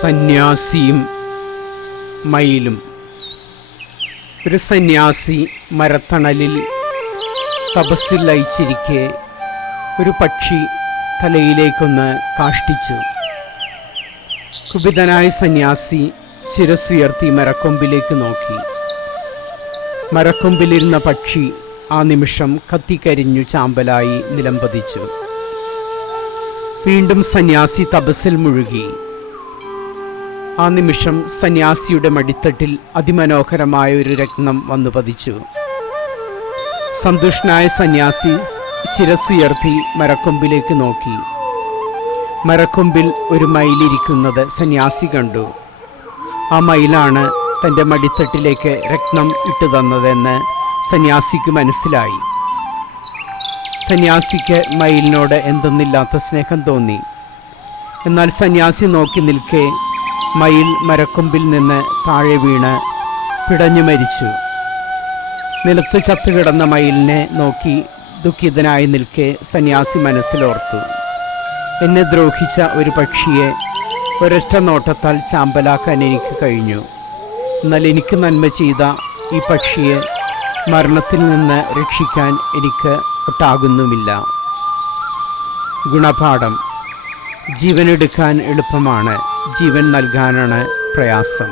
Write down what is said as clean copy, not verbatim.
സന്യാസിയും മയിലും. ഒരു സന്യാസി മരത്തണലിൽ തപസ്സിൽ ലയിച്ചിരിക്കെ ഒരു പക്ഷി തലയിലേക്കൊന്ന് കാഷ്ടിച്ചു. കുപിതനായ സന്യാസി ശിരസ്സുയർത്തി മരക്കൊമ്പിലേക്ക് നോക്കി. മരക്കൊമ്പിലിരുന്ന പക്ഷി ആ നിമിഷം കത്തിക്കരിഞ്ഞു ചാമ്പലായി നിലംപതിച്ചു. വീണ്ടും സന്യാസി തപസ്സിൽ മുഴുകി. ആ നിമിഷം സന്യാസിയുടെ മടിത്തട്ടിൽ അതിമനോഹരമായ ഒരു രത്നം വന്നു പതിച്ചു. സന്തുഷ്ടനായ സന്യാസി ശിരസ്സുയർത്തി മരക്കൊമ്പിലേക്ക് നോക്കി. മരക്കൊമ്പിൽ ഒരു മയിലിരിക്കുന്നത് സന്യാസി കണ്ടു. ആ മയിലാണ് തൻ്റെ മടിത്തട്ടിലേക്ക് രത്നം ഇട്ടു തന്നതെന്ന് സന്യാസിക്ക് മനസ്സിലായി. സന്യാസിക്ക് മയിലിനോട് എന്തെന്നില്ലാത്ത സ്നേഹം തോന്നി. എന്നാൽ സന്യാസി നോക്കി നിൽക്കെ മയിൽ മരക്കൊമ്പിൽ നിന്ന് താഴെ വീണ് പിടഞ്ഞു മരിച്ചു. നിലത്ത് ചത്തുകിടന്ന മയിലിനെ നോക്കി ദുഃഖിതനായി നിൽക്കെ സന്യാസി മനസ്സിലോർത്തു, എന്നെ ദ്രോഹിച്ച ഒരു പക്ഷിയെ ഒരൊറ്റ നോട്ടത്താൽ ചാമ്പലാക്കാൻ എനിക്ക് കഴിഞ്ഞു. എന്നാൽ എനിക്ക് നന്മ ചെയ്ത ഈ പക്ഷിയെ മരണത്തിൽ നിന്ന് രക്ഷിക്കാൻ എനിക്ക് ഒട്ടാകുന്നുമില്ല. ഗുണപാഠം: ജീവനെടുക്കാൻ എളുപ്പമാണ്, ജീവൻ നൽകാനാണ് പ്രയാസം.